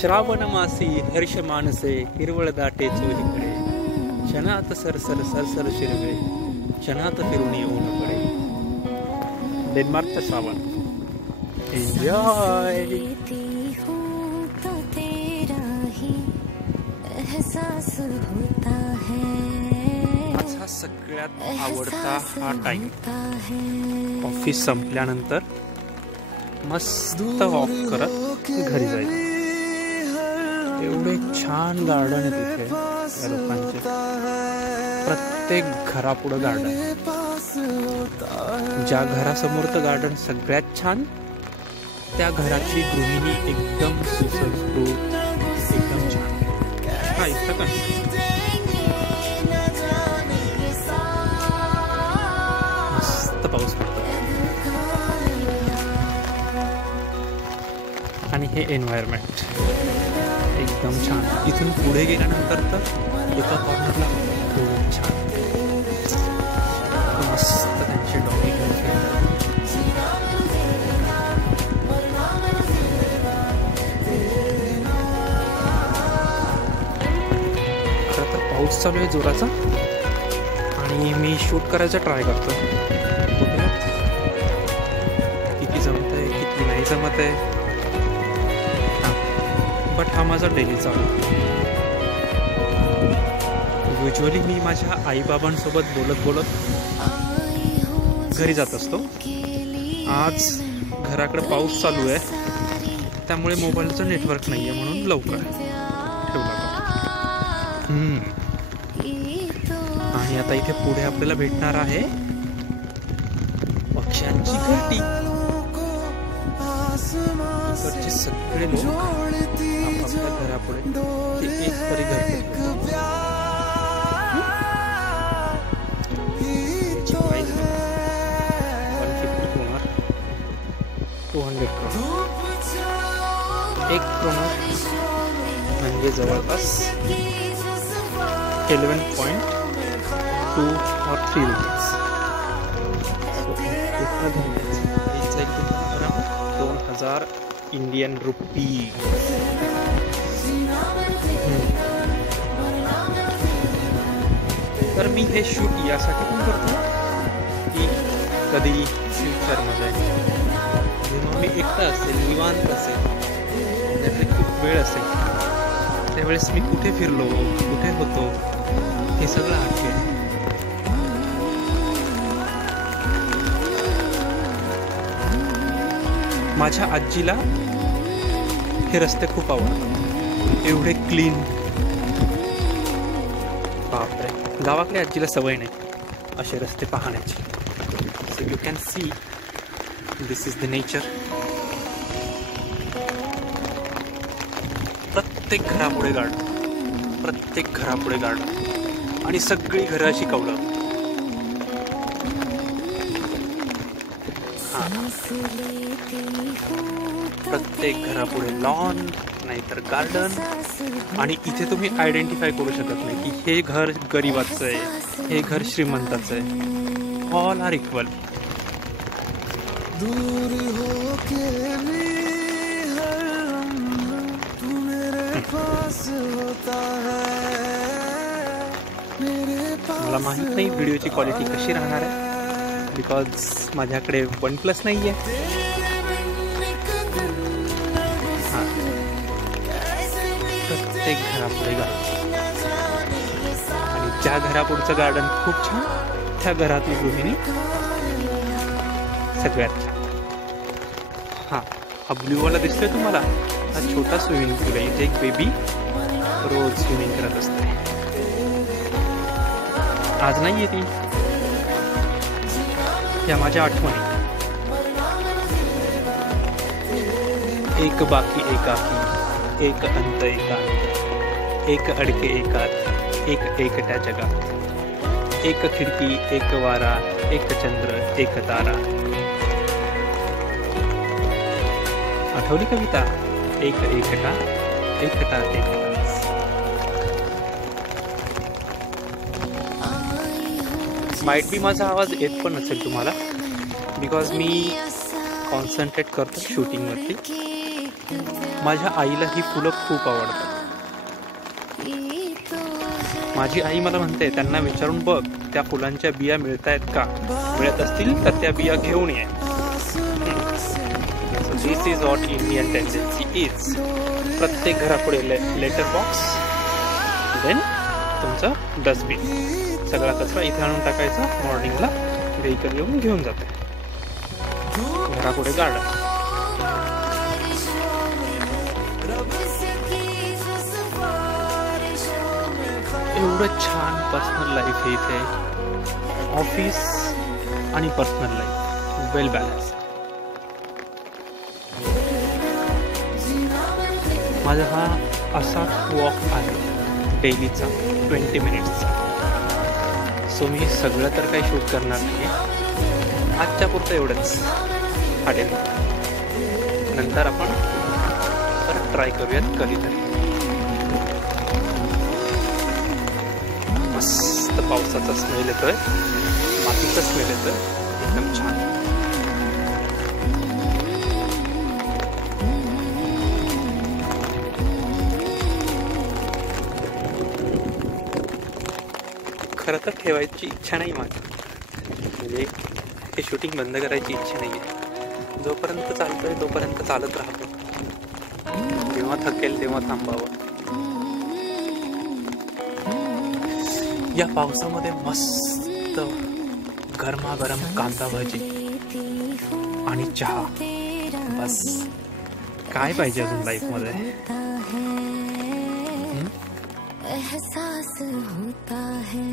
श्रावण मासी हर्ष मानसे हिरवळ दाटे चोहीकडे क्षणात सरसर सरसर शिरवे क्षणात फिरून येऊन पडे. डेन्मार्कचा श्रावण. एन्जॉय. माझा सगळ्यात आवडता हा टाइम. ऑफिस संपल्यानंतर मस्त वॉक करत घरी जायचं. एवढे छान गार्डन आहे तिथे या लोकांचे. प्रत्येक घरापुढं गार्डन. ज्या घरासमोरचं गार्डन सगळ्यात छान त्या घराची गृहिणी एकदम सुसंस्कृत, एकदम छान. हा इथं का मस्त पाऊस पडतो. आणि हे एन्व्हायरमेंट एकदम छान. इथून पुढे गेल्यानंतर तर एका कॉर्नरला खूप छान मस्त त्यांचे डॉगी घेऊन खेळतात. खरं तर पाऊस चालू आहे जोराचा आणि मी शूट करायचा ट्राय करतो. किती जमत आहे किती नाही जमत आहे. बट हा माझा डेली चालू. युजली मी माझ्या आईबाबांसोबत बोलत बोलत घरी जात असतो. आज घराकडे पाऊस चालू आहे त्यामुळे मोबाईलचं नेटवर्क नाही आहे म्हणून लवकर ठेवला. आणि आता इथे पुढे आपल्याला भेटणार आहे पक्ष्यांची घरटी. इकडचे सगळे लोक आपापल्या घरापुढे एक तरी घर. एक क्रोनर म्हणजे जवळपास 11.2 or 3 रुपीज. 2000 Indian rupee. तर मी हे शूट यासाठी पण करतो की कधी फ्युचरमध्ये जेव्हा मी एकटा असेल, निवांत असेल, त्यातली खूप वेळ असेल, त्यावेळेस मी कुठे फिरलो, कुठे होतो हे सगळं आठवेल. माझ्या आजीला हे रस्ते खूप आवडतात. एवढे क्लीन. बापरे, गावाकडे आजीला सवय नाही असे रस्ते पाहण्याची. So you can see this is the nature. प्रत्येक घरापुढे गार्डन, प्रत्येक घरापुढे गार्डन आणि सगळी घरं अशी कवलं. प्रत्येक घरापुढे लॉन नाहीतर गार्डन. आणि इथे तुम्ही आयडेंटिफाय करू शकत नाही की हे घर गरीबाचं आहे, हे घर श्रीमंताचं आहे. All are equal. मला माहित नाही व्हिडिओची क्वालिटी कशी राहणार आहे बिकॉज माझ्याकडे OnePlus नाही आहे. प्रत्येक घरापुढे गार्डन आणि ज्या घरापुढचं गार्डन खूप छान त्या घरातली गृहिणी सगळ्यात छान. हा ब्ल्यूवाला दिसतोय तुम्हाला, हा छोटा स्विमिंग पूल आहे. इथे एक बेबी रोज स्विमिंग करत असते. आज नाही आहे ती. या माझ्या आठवणी. एक बाकी एकाकी, एक अंत एकांत, एक अडके एकात, एक एकट्या जगात, एक खिडकी एक वारा, एक चंद्र एक तारा. आठवली कविता? एक एकटा एकटा एकटा. माइट बी माझा आवाज येत पण नसेल तुम्हाला बिकॉज मी कॉन्सन्ट्रेट करतो शूटिंगवरती. माझ्या आईला ही फुलं खूप आवडतात. माझी आई मला म्हणते त्यांना विचारून बघ त्या फुलांच्या बिया मिळतायत का, मिळत असतील तर त्या बिया घेऊन ये. This is what Indian tendency is. प्रत्येक घरापुढे लेटर बॉक्स, देन तुमचं डस्टबिन. सगळा कचरा इथे आणून टाकायचा. मॉर्निंगला व्हेकल येऊन घेऊन जाते. घरापुढे गार्डन. एवढं छान पर्सनल लाईफ आहे इथे. ऑफिस आणि पर्सनल लाईफ वेल बॅलन्स. माझा हा असाच वॉक आहे डेलीचा 20 मिनिट्सचा. सो मी सगळं तर काही शूट करणार नाही. आजच्या पुरतं एवढंच हाटेल. नंतर आपण परत ट्राय करूयात कधीतरी. मस्त पावसाचा स्मेल येतोय, मातीचा स्मेल येतोय, एकदम छान. खरं तर ठेवायची इच्छा नाही माझी, म्हणजे हे शूटिंग बंद करायची इच्छा नाही आहे. जोपर्यंत चालतोय तोपर्यंत चालत राहतो. जेव्हा थकेल तेव्हा थांबावं. या पावसामध्ये मस्त गरमागरम कांदा भाजी आणि चहा, बस काय पाहिजे अजून लाईफ मध्ये. एहसास होता है